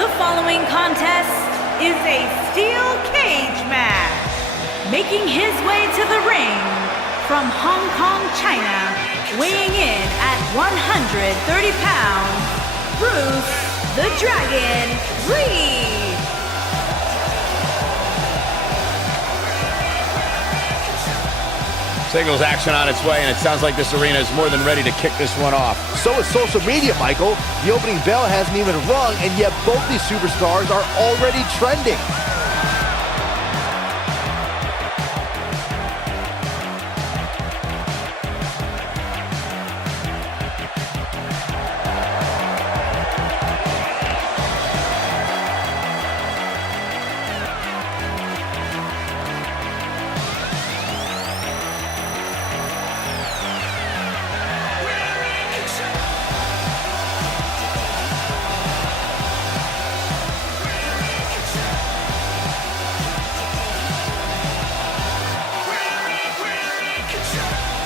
The following contest is a steel cage match. Making his way to the ring from Hong Kong, China, weighing in at 130 pounds, Bruce the Dragon Reed. Singles action on its way, and it sounds like this arena is more than ready to kick this one off. So is social media, Michael. The opening bell hasn't even rung, and yet both these superstars are already trending.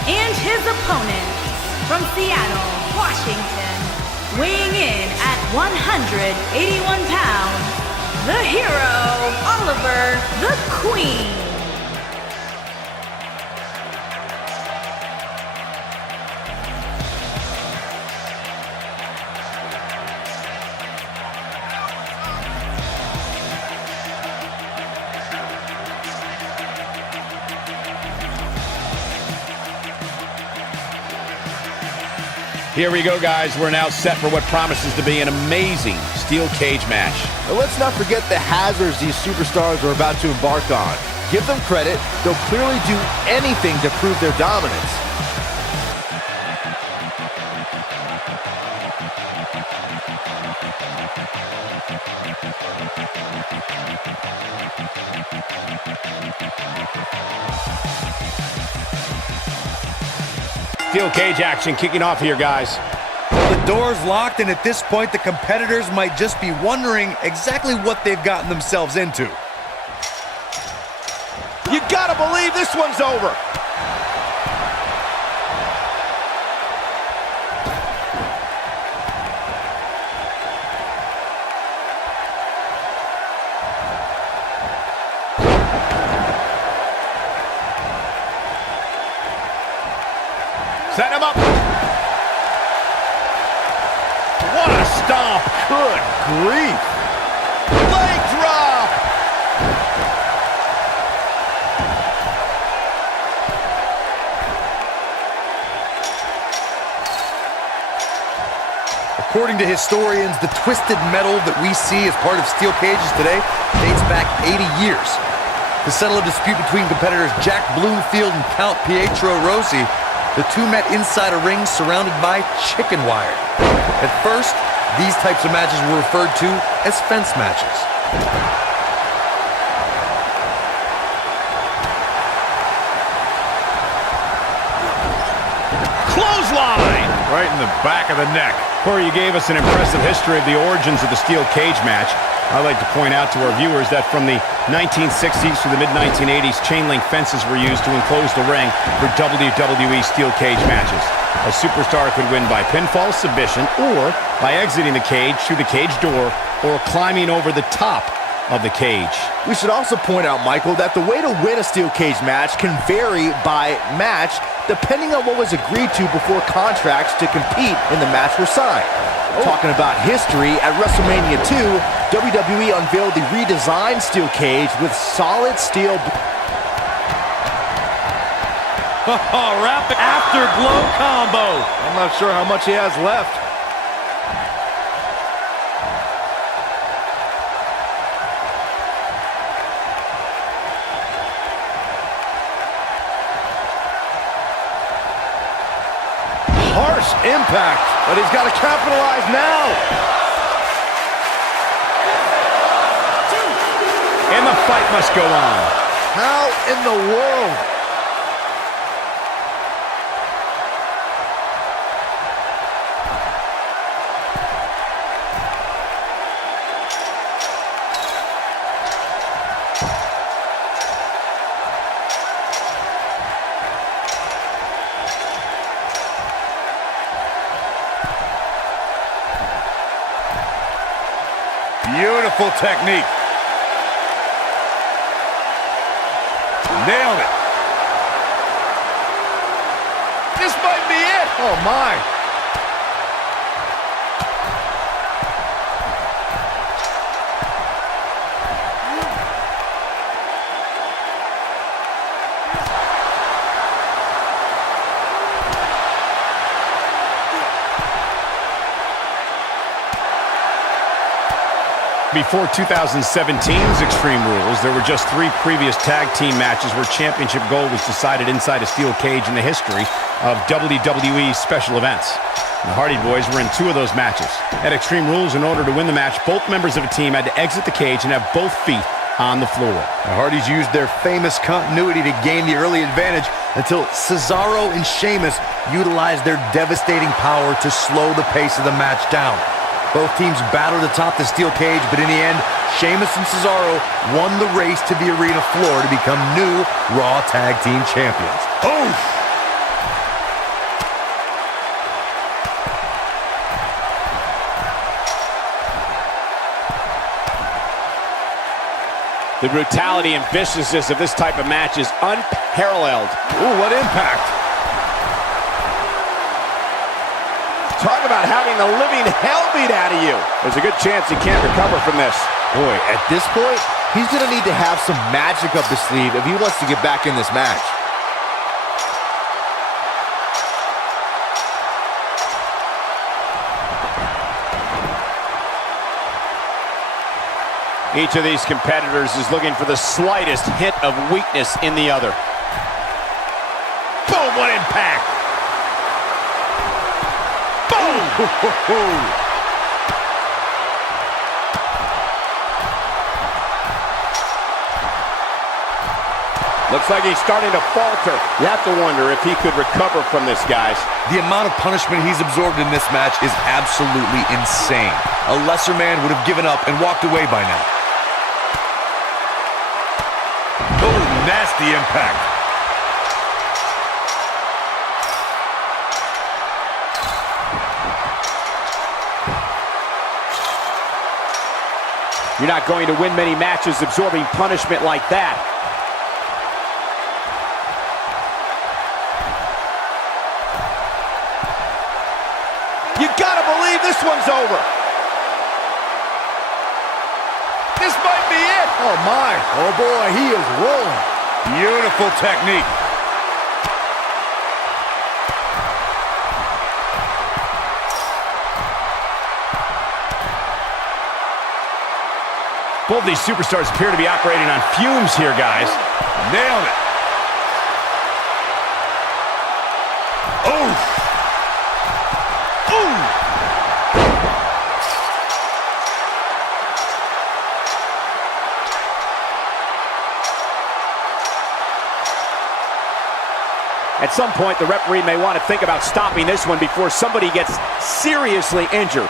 And his opponents from Seattle, Washington, weighing in at 181 pounds, the hero, Oliver the Queen. Here we go, guys. We're now set for what promises to be an amazing steel cage match. And let's not forget the hazards these superstars are about to embark on. Give them credit, they'll clearly do anything to prove their dominance. Steel cage action kicking off here, guys. Well, the door's locked, and at this point, the competitors might just be wondering exactly what they've gotten themselves into. You gotta believe this one's over. Set him up. What a stomp. Good grief. Leg drop. According to historians, the twisted metal that we see as part of steel cages today dates back 80 years. To settle a dispute between competitors Jack Bloomfield and Count Pietro Rossi, the two met inside a ring surrounded by chicken wire. At first, these types of matches were referred to as fence matches. Clothesline! Right in the back of the neck. Corey, you gave us an impressive history of the origins of the steel cage match. I'd like to point out to our viewers that from the 1960s to the mid-1980s, chain link fences were used to enclose the ring for WWE steel cage matches. A superstar could win by pinfall, submission, or by exiting the cage through the cage door or climbing over the top of the cage. We should also point out, Michael, that the way to win a steel cage match can vary by match depending on what was agreed to before contracts to compete in the match were signed. Talking about history, at WrestleMania 2, WWE unveiled the redesigned steel cage with solid steel. Rapid afterglow combo. I'm not sure how much he has left. Harsh impact, but he's got to capitalize now. And the fight must go on. How in the world? Beautiful technique. Nailed it. This might be it. Oh, my. Before 2017's Extreme Rules, there were just 3 previous tag team matches where championship gold was decided inside a steel cage in the history of WWE special events. The Hardy Boys were in 2 of those matches. At Extreme Rules, in order to win the match, both members of a team had to exit the cage and have both feet on the floor. The Hardys used their famous continuity to gain the early advantage until Cesaro and Sheamus utilized their devastating power to slow the pace of the match down. Both teams battled atop the steel cage, but in the end, Sheamus and Cesaro won the race to the arena floor to become new Raw Tag Team Champions. Oof! The brutality and viciousness of this type of match is unparalleled. Ooh, what impact! Talk about having the living hell beat out of you. There's a good chance he can't recover from this. Boy, at this point, he's going to need to have some magic up his sleeve if he wants to get back in this match. Each of these competitors is looking for the slightest hint of weakness in the other. Boom, what impact! Looks like he's starting to falter. You have to wonder if he could recover from this, guys. The amount of punishment he's absorbed in this match is absolutely insane. A lesser man would have given up and walked away by now. Oh, nasty impact. You're not going to win many matches absorbing punishment like that. You gotta believe this one's over. This might be it. Oh, my. Oh, boy, he is rolling. Beautiful technique. Both these superstars appear to be operating on fumes here, guys. Nailed it. Oof. Ooh. At some point, the referee may want to think about stopping this one before somebody gets seriously injured.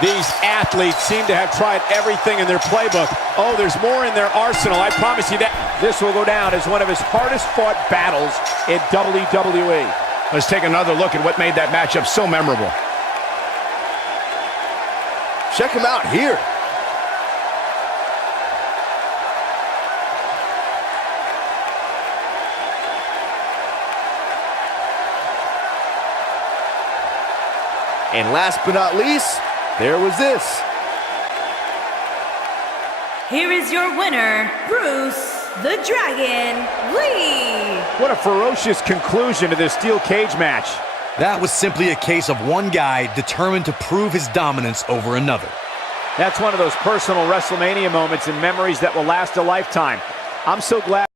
These athletes seem to have tried everything in their playbook. Oh, there's more in their arsenal. I promise you that this will go down as one of his hardest fought battles in WWE. Let's take another look at what made that matchup so memorable. Check him out here. And last but not least, there was this. Here is your winner, Bruce the Dragon Lee. What a ferocious conclusion to this steel cage match. That was simply a case of one guy determined to prove his dominance over another. That's one of those personal WrestleMania moments and memories that will last a lifetime. I'm so glad.